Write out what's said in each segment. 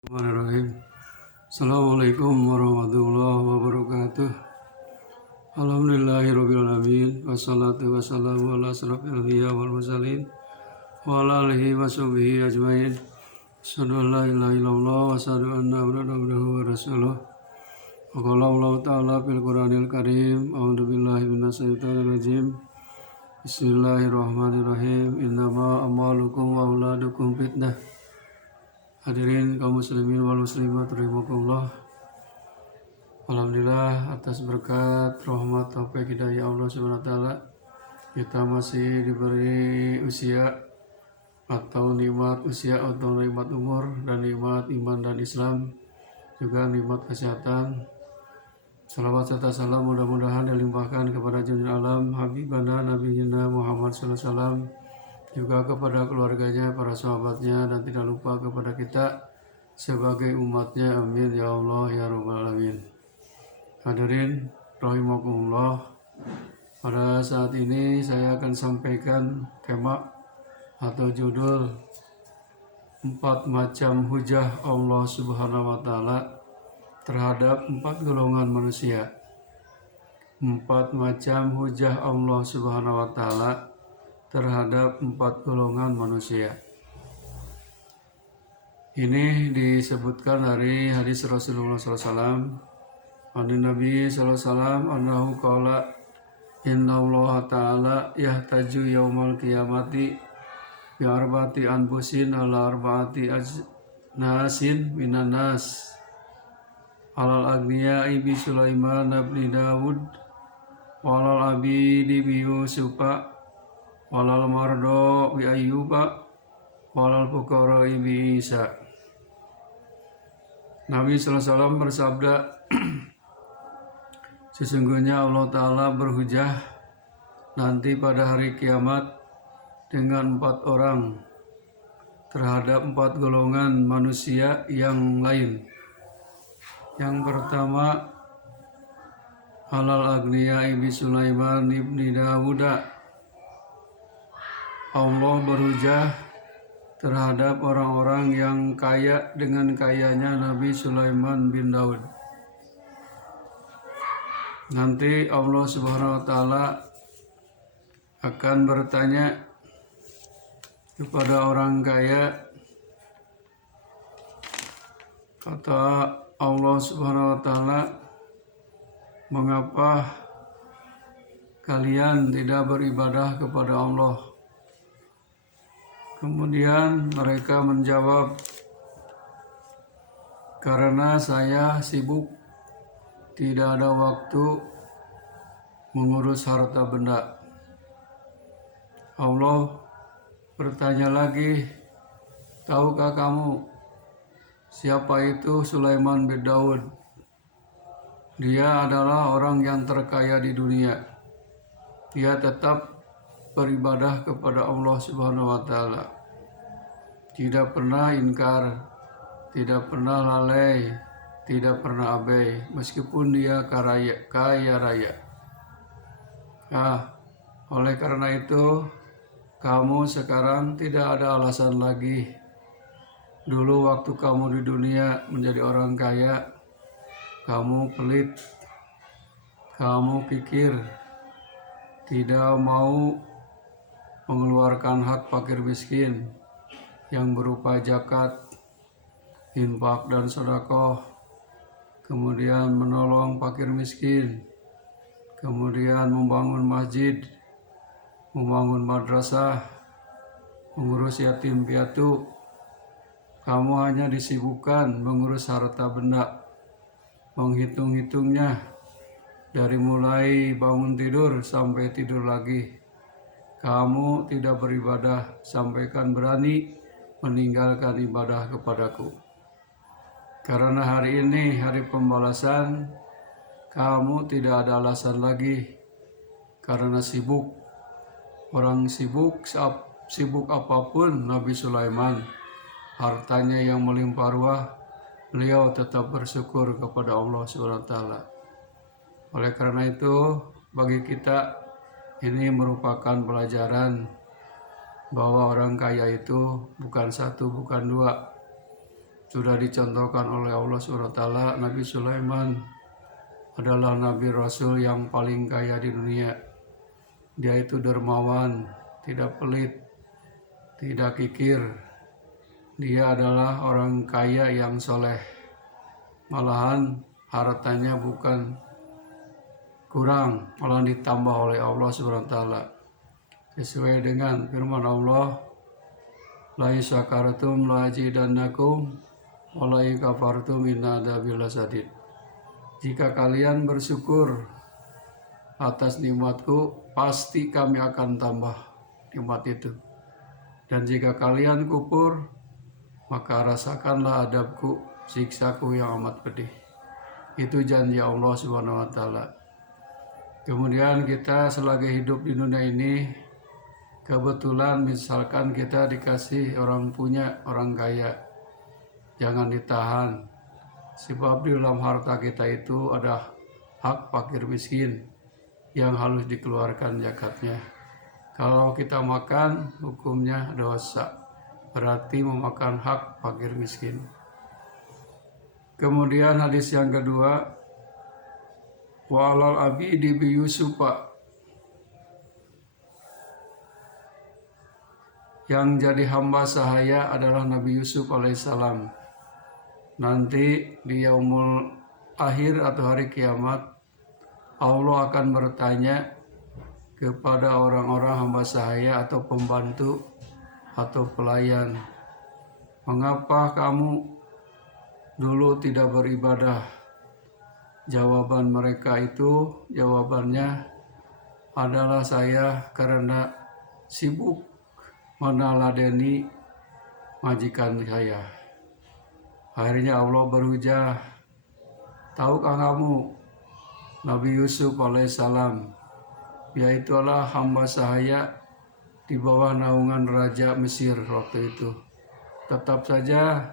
Bismillahirrahmanirrahim. Assalamualaikum warahmatullahi wabarakatuh. Alhamdulillahirrabbilalamin. Wassalatu wassalamu ala asrafil anbiya wal mursalin wa ala alihi wa sahbihi ajmain. Asyhadu an la ilaha illallah wa asyhadu anna Muhammadan abduhu wa rasuluh. Wa qala Allah ta'ala fil Qur'anil Karim. A'udzu billahi minasyaitonir rajim. Bismillahirrahmanirrahim. Innama amwalukum wa auladukum fitnah. Hadirin kaum muslimin wal muslimat rahimakumullah. Alhamdulillah atas berkat rahmat taufik hidayah Allah Subhanahu wa taala kita masih diberi usia atau nikmat usia atau nikmat umur dan nikmat iman dan Islam, juga nikmat kesehatan. Salawat serta salam mudah-mudahan dilimpahkan kepada junjungan alam habibana nabiyina Muhammad sallallahu alaihi wasallam, juga kepada keluarganya, para sahabatnya, dan tidak lupa kepada kita sebagai umatnya. Amin ya Allah ya rabbal alamin. Hadirin rahimakumullah, pada saat ini saya akan sampaikan tema atau judul 4 macam hujah Allah Subhanahu wa taala terhadap 4 golongan manusia. 4 macam hujah Allah Subhanahu wa taala terhadap 4 golongan manusia. Ini disebutkan dari hadis Rasulullah SAW. An Nabi SAW annahu qala inna Allah ta'ala yahtaju yaumal qiyamati bi arba'ati anfusin ala arba'ati nasin minan nas alal agniya'i bi Sulaiman bin Dawud walal abidi bi Yusufa walal mardo bi Ayyuba walal fuqara bi Isa. Nabi SAW bersabda, sesungguhnya Allah Ta'ala berhujah nanti pada hari kiamat dengan 4 orang terhadap 4 golongan manusia yang lain. Yang pertama, halal agniya ibi Sulaiman ibni Dawuda. Allah berhujah terhadap orang-orang yang kaya dengan kayanya Nabi Sulaiman bin Daud. Nanti Allah Subhanahu wa taala akan bertanya kepada orang kaya, kata Allah Subhanahu wa taala, mengapa kalian tidak beribadah kepada Allah? Kemudian mereka menjawab, karena saya sibuk, tidak ada waktu mengurus harta benda. Allah bertanya lagi, tahukah kamu siapa itu Sulaiman bin Daud? Dia adalah orang yang terkaya di dunia. Dia tetap beribadah kepada Allah Subhanahu wa taala. Tidak pernah ingkar, tidak pernah lalai, tidak pernah abai, meskipun dia kaya raya. Oleh karena itu, kamu sekarang tidak ada alasan lagi. Dulu waktu kamu di dunia menjadi orang kaya, kamu pelit, kamu pikir, tidak mau mengeluarkan hak fakir miskin yang berupa zakat, infak dan sedekah, kemudian menolong fakir miskin, kemudian membangun masjid, membangun madrasah, mengurus yatim piatu. Kamu hanya disibukkan mengurus harta benda, menghitung-hitungnya dari mulai bangun tidur sampai tidur lagi. Kamu tidak beribadah sampaikan berani meninggalkan ibadah kepadaku. Karena hari ini hari pembalasan, kamu tidak ada alasan lagi karena sibuk. Orang sibuk apapun Nabi Sulaiman, hartanya yang melimpah ruah, beliau tetap bersyukur kepada Allah SWT. Oleh karena itu, bagi kita ini merupakan pelajaran bahwa orang kaya itu bukan 1, bukan 2, sudah dicontohkan oleh Allah SWT. Nabi Sulaiman adalah Nabi Rasul yang paling kaya di dunia. Dia itu dermawan, tidak pelit, tidak kikir. Dia adalah orang kaya yang soleh. Malahan hartanya bukan kurang, malah ditambah oleh Allah SWT. Sesuai dengan firman Allah, la in syakartum la azidannakum wa la in kafartum inna adzabi lasyadid. Jika kalian bersyukur atas nikmatku, pasti kami akan tambah nikmat itu. Dan jika kalian kufur, maka rasakanlah adabku, siksaku yang amat pedih. Itu janji Allah Subhanahu wa taala. Kemudian kita selagi hidup di dunia ini, kebetulan misalkan kita dikasih orang punya, orang kaya, jangan ditahan. Sebab di dalam harta kita itu ada hak fakir miskin yang harus dikeluarkan zakatnya. Kalau kita makan, hukumnya dosa, berarti memakan hak fakir miskin. Kemudian hadis yang kedua, wa alal abidi bi Yusufa, yang jadi hamba sahaya adalah Nabi Yusuf alaihissalam. Nanti di yaumul akhir atau hari kiamat, Allah akan bertanya kepada orang-orang hamba sahaya atau pembantu atau pelayan, mengapa kamu dulu tidak beribadah? Jawaban mereka itu, jawabannya adalah saya karena sibuk meneladani majikan saya. Akhirnya Allah berhujah, tahukah kamu Nabi Yusuf alaihissalam, yaitu adalah hamba sahaya di bawah naungan Raja Mesir waktu itu. Tetap saja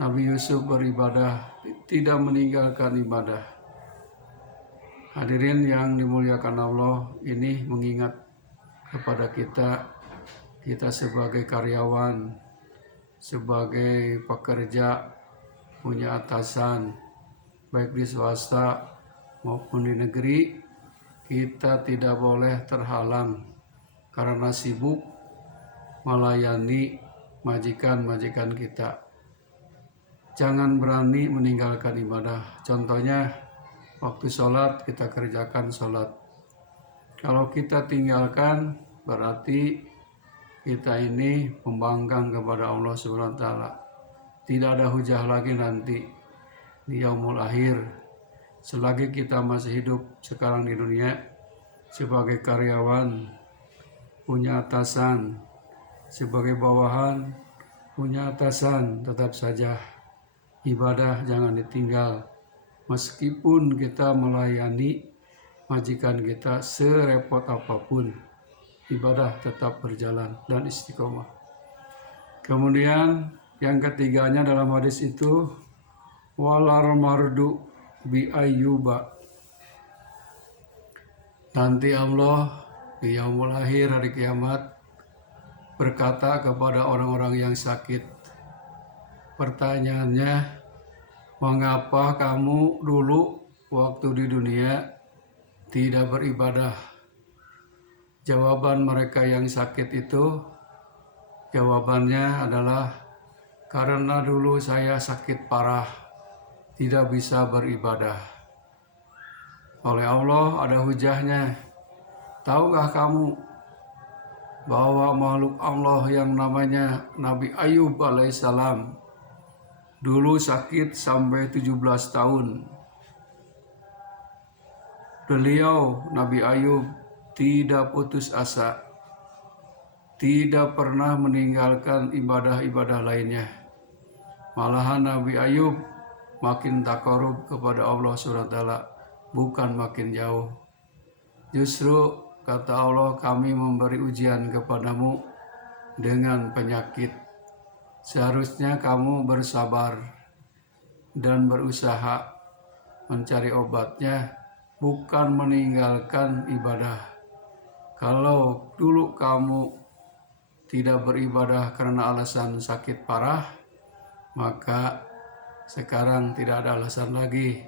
Nabi Yusuf beribadah, tidak meninggalkan ibadah. Hadirin yang dimuliakan Allah, ini mengingat kepada kita sebagai karyawan, sebagai pekerja, punya atasan, baik di swasta maupun di negeri, kita tidak boleh terhalang karena sibuk melayani majikan-majikan kita. Jangan berani meninggalkan ibadah. Contohnya, waktu sholat kita kerjakan sholat. Kalau kita tinggalkan, berarti kita ini membangkang kepada Allah SWT. Tidak ada hujah lagi nanti di yaumul akhir. Selagi kita masih hidup sekarang di dunia sebagai karyawan, punya atasan, sebagai bawahan, punya atasan, tetap saja ibadah jangan ditinggal. Meskipun kita melayani majikan kita serepot apapun, ibadah tetap berjalan dan istiqomah. Kemudian yang ketiganya dalam hadis itu, walar mardu bi ayyuba. Nanti Allah di yaumul akhir hari kiamat berkata kepada orang-orang yang sakit. Pertanyaannya, mengapa kamu dulu waktu di dunia tidak beribadah? Jawaban mereka yang sakit itu, jawabannya adalah karena dulu saya sakit parah, tidak bisa beribadah. Oleh Allah ada hujahnya. Tahukah kamu bahwa makhluk Allah yang namanya Nabi Ayub alaihissalam dulu sakit sampai 17 tahun. Beliau, Nabi Ayub, tidak putus asa, tidak pernah meninggalkan ibadah-ibadah lainnya. Malahan Nabi Ayub makin takarub kepada Allah SWT, bukan makin jauh. Justru kata Allah, kami memberi ujian kepadamu dengan penyakit. Seharusnya kamu bersabar dan berusaha mencari obatnya, bukan meninggalkan ibadah. Kalau dulu kamu tidak beribadah karena alasan sakit parah, maka sekarang tidak ada alasan lagi.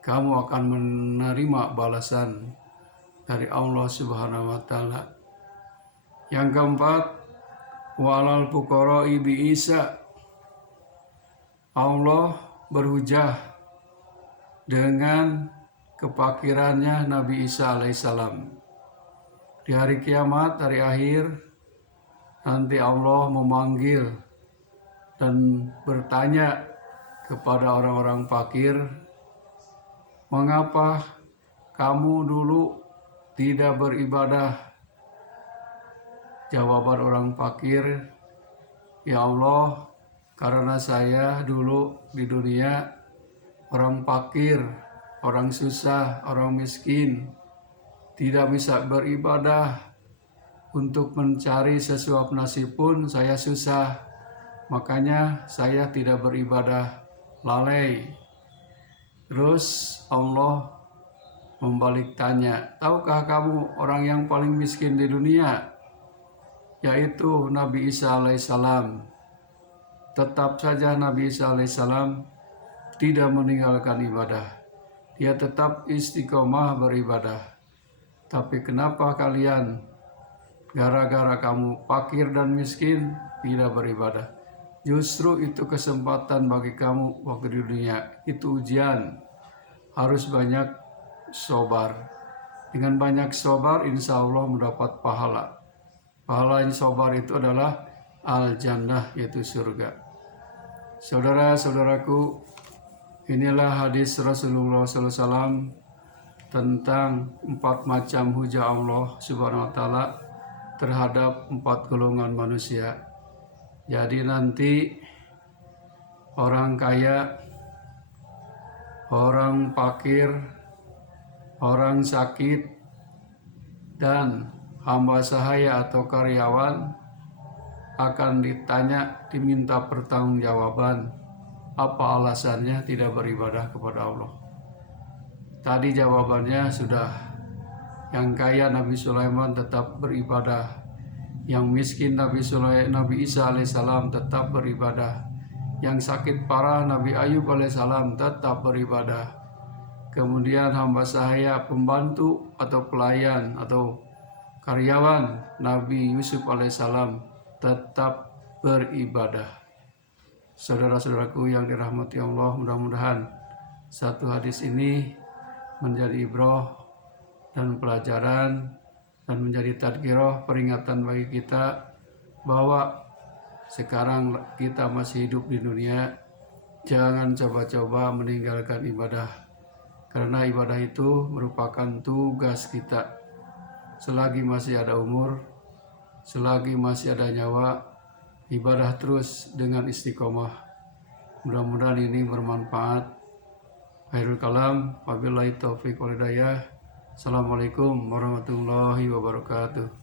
Kamu akan menerima balasan dari Allah Subhanahu wa Ta'ala. Yang keempat, walal fuqara'i bi Isa. Allah berhujah dengan kefakirannya Nabi Isa alaihissalam. Di hari kiamat, hari akhir, nanti Allah memanggil dan bertanya kepada orang-orang fakir, mengapa kamu dulu tidak beribadah? Jawaban orang fakir, ya Allah, karena saya dulu di dunia orang fakir, orang susah, orang miskin, tidak bisa beribadah. Untuk mencari sesuap nasi pun saya susah, makanya saya tidak beribadah, lalai. Terus Allah membalik tanya, tahukah kamu orang yang paling miskin di dunia? Yaitu Nabi Isa alaihissalam. Tetap saja Nabi Isa alaihissalam tidak meninggalkan ibadah. Dia tetap istiqomah beribadah. Tapi kenapa kalian, gara-gara kamu fakir dan miskin, tidak beribadah? Justru itu kesempatan bagi kamu waktu di dunia. Itu ujian. Harus banyak sabar. Dengan banyak sabar, insya Allah mendapat pahala. Pahala yang sabar itu adalah al-jannah, yaitu surga. Saudara-saudaraku, inilah hadis Rasulullah SAW tentang 4 macam hujah Allah Subhanahu wa Ta'ala terhadap 4 golongan manusia. Jadi nanti orang kaya, orang fakir, orang sakit, dan hamba sahaya atau karyawan akan ditanya, diminta pertanggungjawaban apa alasannya tidak beribadah kepada Allah. Tadi jawabannya sudah. Yang kaya Nabi Sulaiman tetap beribadah. Yang miskin Nabi Isa alaihissalam tetap beribadah. Yang sakit parah Nabi Ayub alaihissalam tetap beribadah. Kemudian hamba sahaya, pembantu atau pelayan atau karyawan Nabi Yusuf alaihissalam tetap beribadah. Saudara-saudaraku yang dirahmati Allah, mudah-mudahan satu hadis ini menjadi ibrah dan pelajaran dan menjadi tadkirah, peringatan bagi kita bahwa sekarang kita masih hidup di dunia, jangan coba-coba meninggalkan ibadah, karena ibadah itu merupakan tugas kita. Selagi masih ada umur, selagi masih ada nyawa, ibadah terus dengan istiqomah. Mudah-mudahan ini bermanfaat. Khairul kalam, wabillahi taufiq wal hidayah. Assalamualaikum warahmatullahi wabarakatuh.